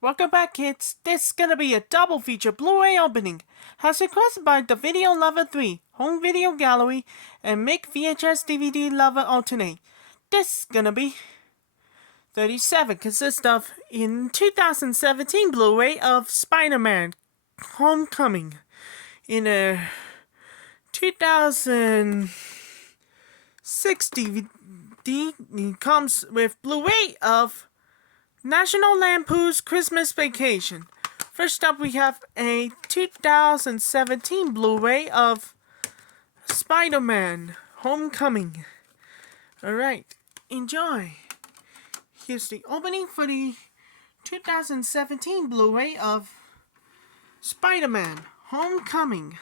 Welcome back, kids. This is gonna be a double feature Blu-ray opening, as requested by the Video Lover 3, HomeVideoGallery, and McVHSDVDLoverAlternate. This is gonna be 37, consists of in 2017 Blu-ray of Spider-Man Homecoming, in a 2006 DVD. It comes with Blu-ray of National Lampoon's Christmas Vacation. First up, we have a 2017 Blu-ray of Spider-Man Homecoming. Alright, enjoy. Here's the opening for the 2017 Blu-ray of Spider-Man Homecoming.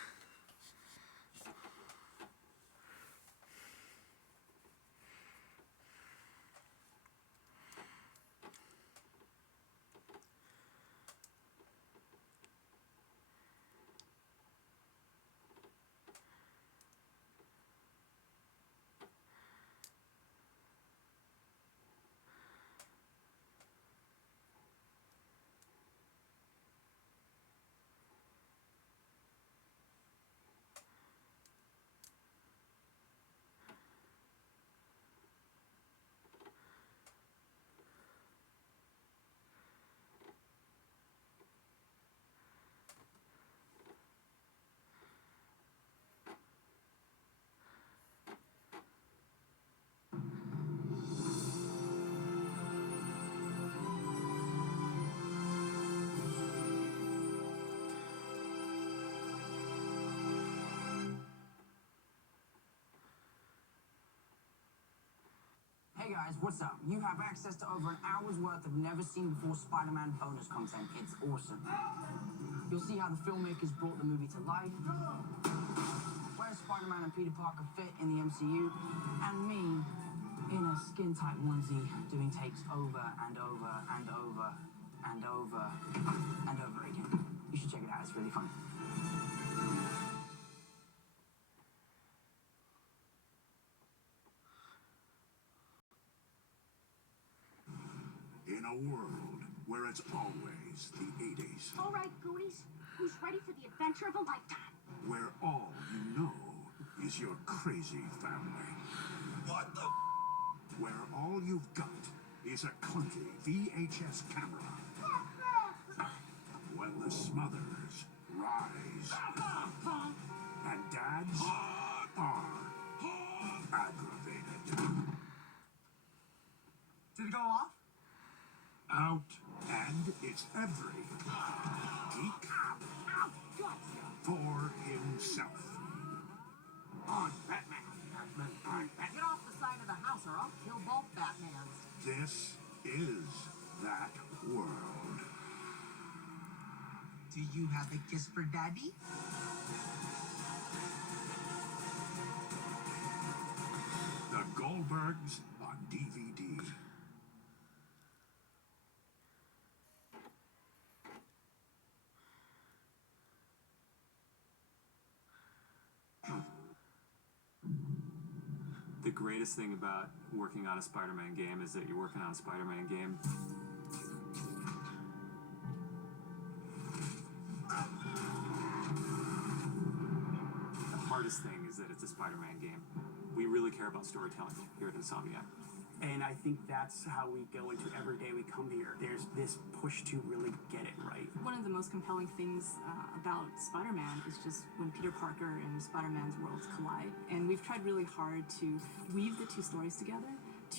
Hey guys, what's up? You have access to over an hour's worth of never-seen-before Spider-Man bonus content. It's awesome. You'll see how the filmmakers brought the movie to life, where Spider-Man and Peter Parker fit in the MCU, and me in a skin-tight onesie doing takes over and over and over and over and over again. You should check it out, it's really fun. In a world where it's always the 80s. All right, Goonies. Who's ready for the adventure of a lifetime? Where all you know is your crazy family. What the Where all you've got is a clunky VHS camera. When the Smothers rise. And dads are aggravated. Did it go off? Out, and it's every geek for himself. On Batman. Get off the side of the house or I'll kill both Batmans. This is that world. Do you have a kiss for Daddy? The Goldbergs on DVD. The greatest thing about working on a Spider-Man game is that you're working on a Spider-Man game. The hardest thing is that it's a Spider-Man game. We really care about storytelling here at Insomniac. And I think that's how we go into every day we come here. There's this push to really get it right. One of the most compelling things about Spider-Man is just when Peter Parker and Spider-Man's worlds collide. And we've tried really hard to weave the two stories together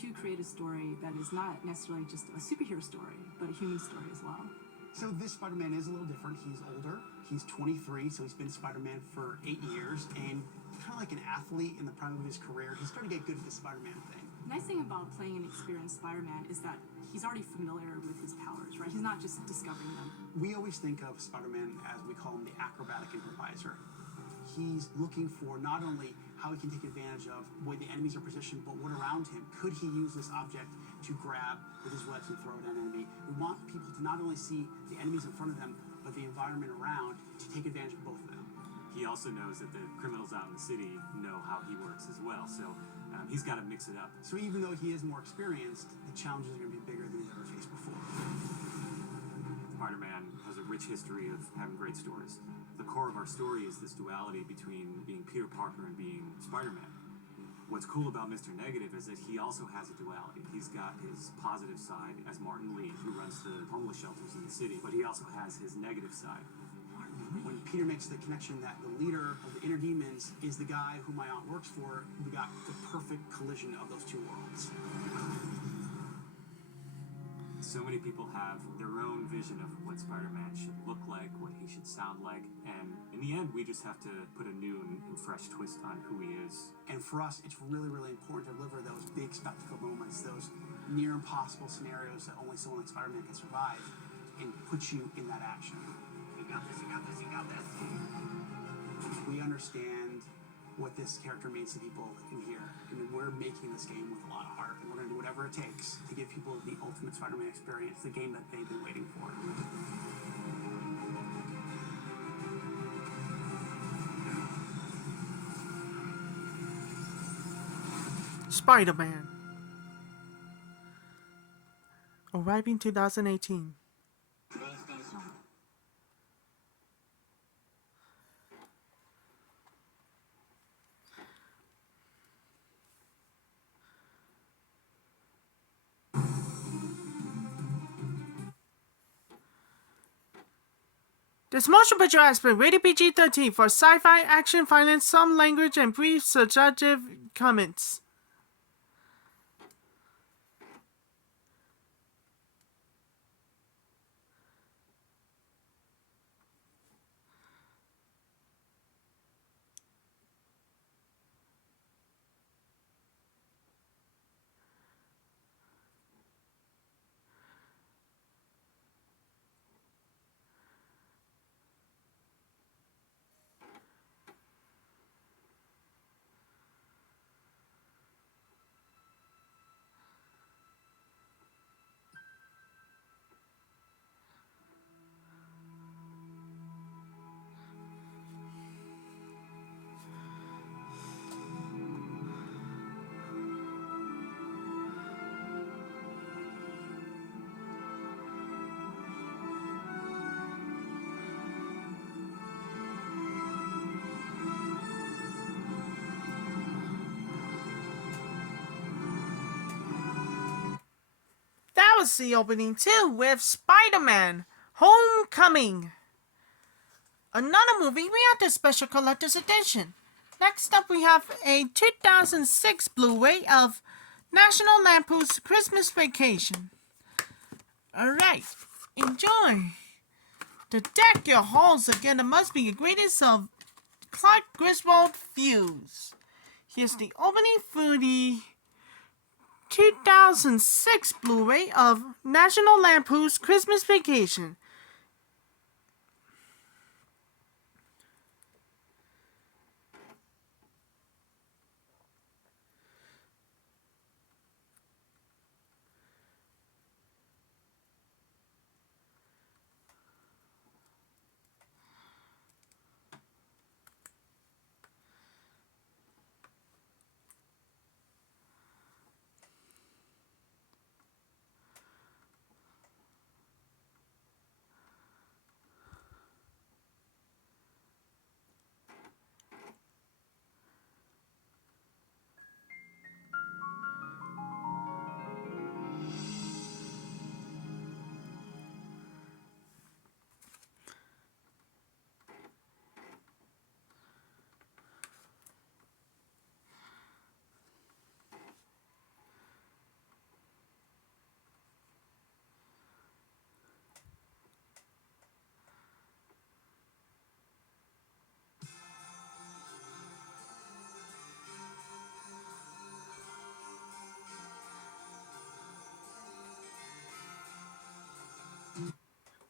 to create a story that is not necessarily just a superhero story, but a human story as well. So this Spider-Man is a little different. He's older. He's 23, so he's been Spider-Man for 8 years. And kind of like an athlete in the prime of his career, he's starting to get good at the Spider-Man thing. The nice thing about playing an experienced Spider-Man is that he's already familiar with his powers, right? He's not just discovering them. We always think of Spider-Man as, we call him, the acrobatic improviser. He's looking for not only how he can take advantage of where the enemies are positioned, but what around him. Could he use this object to grab with his webs and throw it at an enemy? We want people to not only see the enemies in front of them, but the environment around to take advantage of both of them. He also knows that the criminals out in the city know how he works as well, so he's got to mix it up. So even though he is more experienced, the challenges are going to be bigger than he's ever faced before. Spider-Man has a rich history of having great stories. The core of our story is this duality between being Peter Parker and being Spider-Man. What's cool about Mr. Negative is that he also has a duality. He's got his positive side as Martin Lee, who runs the homeless shelters in the city, but he also has his negative side. When Peter makes the connection that the leader of the inner demons is the guy who my aunt works for, we got the perfect collision of those two worlds. So many people have their own vision of what Spider-Man should look like, what he should sound like, and in the end, we just have to put a new and fresh twist on who he is. And for us, it's really, really important to deliver those big spectacle moments, those near impossible scenarios that only someone like Spider-Man can survive, and put you in that action. You got this, you got this, you got this. We understand what this character means to people in here, and we're making this game with a lot of heart, and we're going to do whatever it takes to give people the ultimate Spider-Man experience, the game that they've been waiting for. Spider-Man. Arriving 2018. This motion picture has been rated PG-13 for sci-fi, action, violence, some language, and brief subjective comments. That was the opening too, with Spider-Man Homecoming. Another movie, we have the special collector's edition. Next up, we have a 2006 Blu-ray of National Lampoon's Christmas Vacation. Alright, enjoy. To deck your halls again, it must be the greatest of Clark Griswold views. Here's the opening for the 2006 Blu-ray of National Lampoon's Christmas Vacation.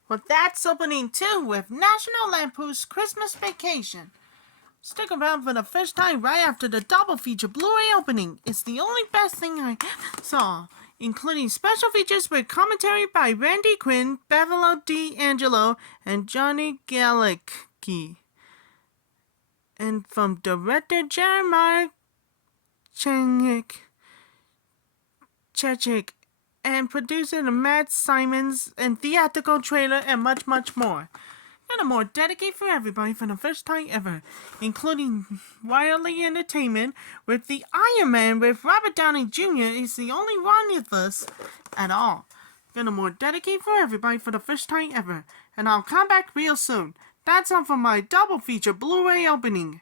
Well, that's opening too with National Lampoon's Christmas Vacation. Stick around for the first time right after the double feature Blu-ray opening. It's the only best thing I saw, including special features with commentary by Randy Quinn, Beverly D'Angelo, and Johnny Galecki. And from director Jeremiah Chechik and producer of Matt Simon's and theatrical trailer and much, much more. And a more dedicated for everybody for the first time ever, including Wiley Entertainment with the Iron Man with Robert Downey Jr. is the only one with us at all. Gonna more dedicated for everybody for the first time ever, and I'll come back real soon. That's all for my double feature Blu-ray opening.